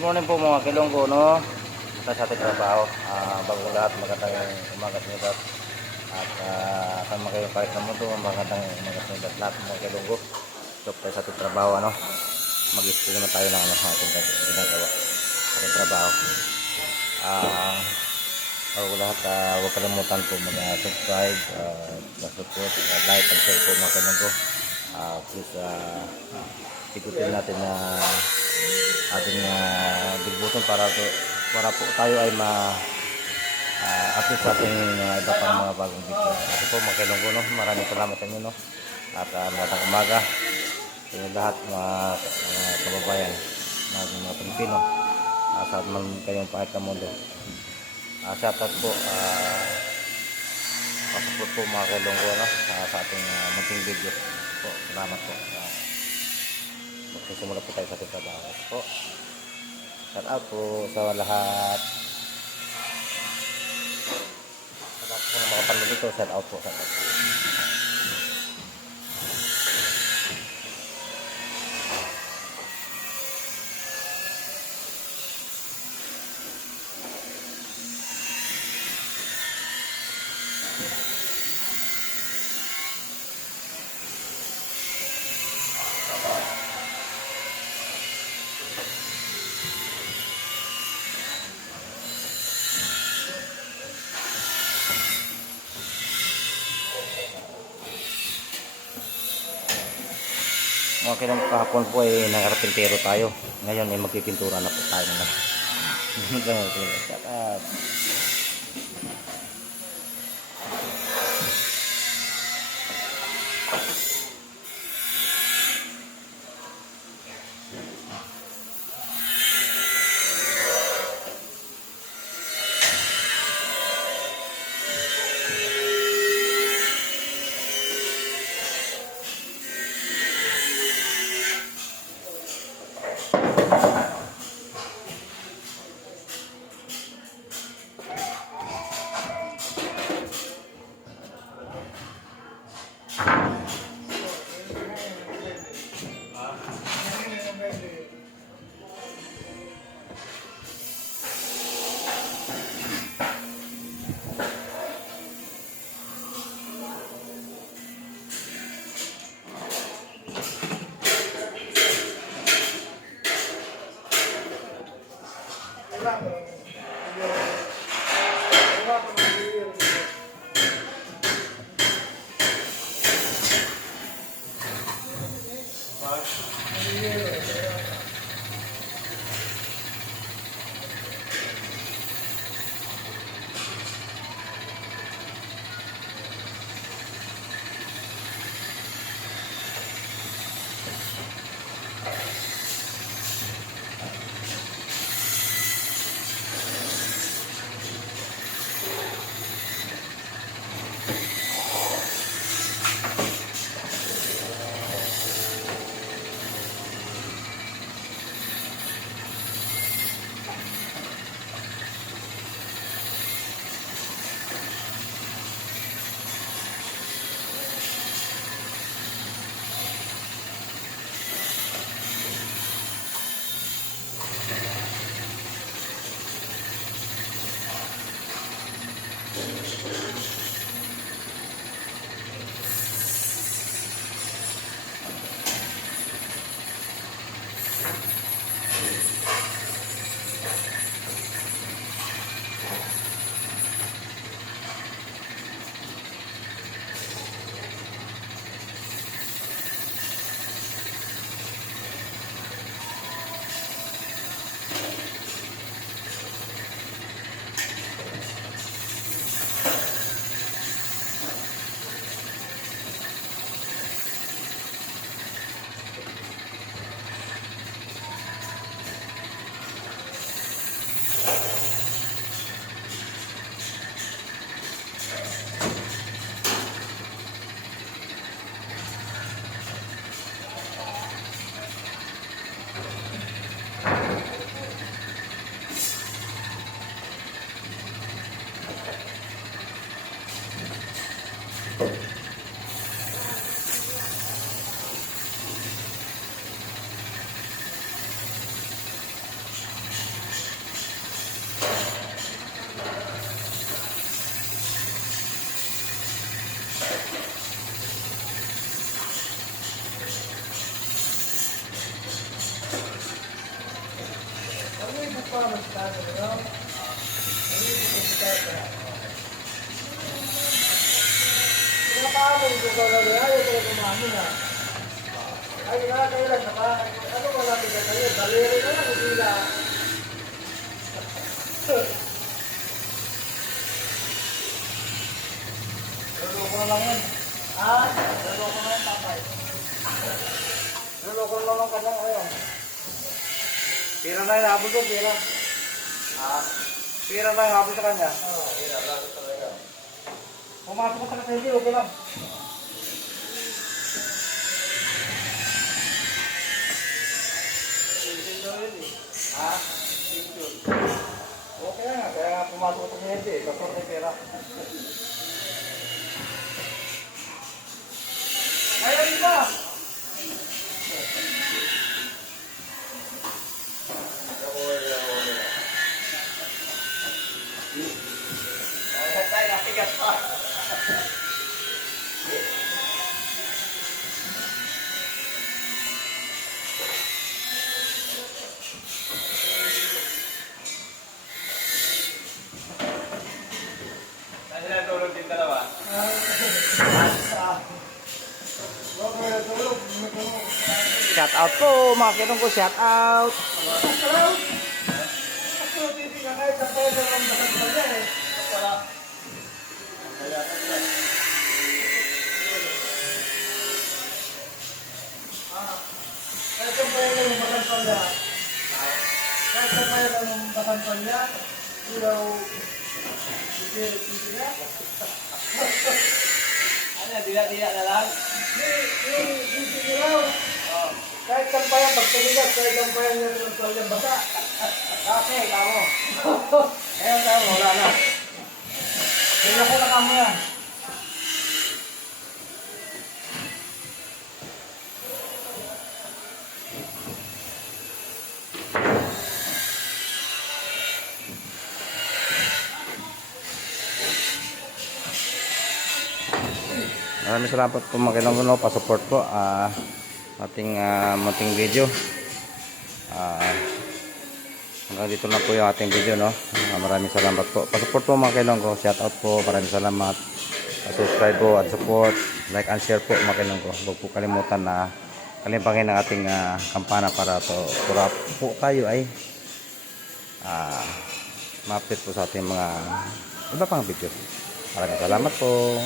Good morning po mga Kilonggo, no? Ito sa ating trabaho. Bagong lahat, magandang umaga sa inyo lahat. At kasama kayo kahit na mundo, magandang umaga sa inyo lahat mga Kilonggo. So, tayo sa ating trabaho, ano? Mag-explain naman tayo ng sa ating ginagawa. Ating trabaho. Bago lahat, huwag kalimutan po mag-subscribe, mag-support, like and share po mga Kilonggo. Please, ikutin natin na ating bilbuton para po tayo ay ma-update sa ating iba pang mga bagong video. Ito po mga Kilonggo, no? Maraming salamat sa inyo, no? At magandang umaga sa inyo lahat mga kababayan mga Pilipino, saan man kayong kahit na mundo. Shoutout po, pasuport po mga Kilonggo, no? Sa ating munting video po. Salamat po. Magsisimula po tayo sa ating trabaho po. Shout out po sa lahat. Sa lahat po ng mga panood dito, shout out po. Shout out. Mga Kilonggo, kahapon po ay nangarapintero tayo. Ngayon ay magpipintura na po tayo naman. Shout out. Luloko na lang yan. Ah, luloko na yan, papay. Luloko na lang kanya ngayon. Pira na yung habol ko, pira. Ah, pira na yung habol sa kanya. Oo, pira lang talaga. Pumasok ko sa kasi, okay lang. Ha? Okay na nga, kaya nga pumasok ko sa kasi, kapag may pira. Ngayon ba? Tayo nakigas pa. Saan sila tulog din dalawa? Shout out po, mga kinong ko, shout out. Ano, dila-dila na lang? Kahit sampayan, pagtuligas, kahit sampayan niya ng salyan basa. Kasi, kamo. Ngayon tayo, wala na. Kaya ko na kamo yan. Maraming salamat po mga kinong pa-support po ating munting video. Hanggang dito na po yung ating video, no. Maraming salamat po. Pa-support po mga kinong ko. Shout out po. Maraming salamat. Subscribe po at support. Like and share po mga kinong ko. Huwag po kalimutan na kalimpangin ang ating kampana para po tayo ay ma-update po sa ating mga iba pang video. Maraming salamat po.